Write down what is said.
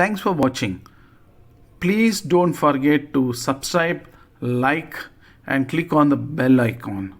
Thanks for watching. Please don't forget to subscribe, like, and click on the bell icon.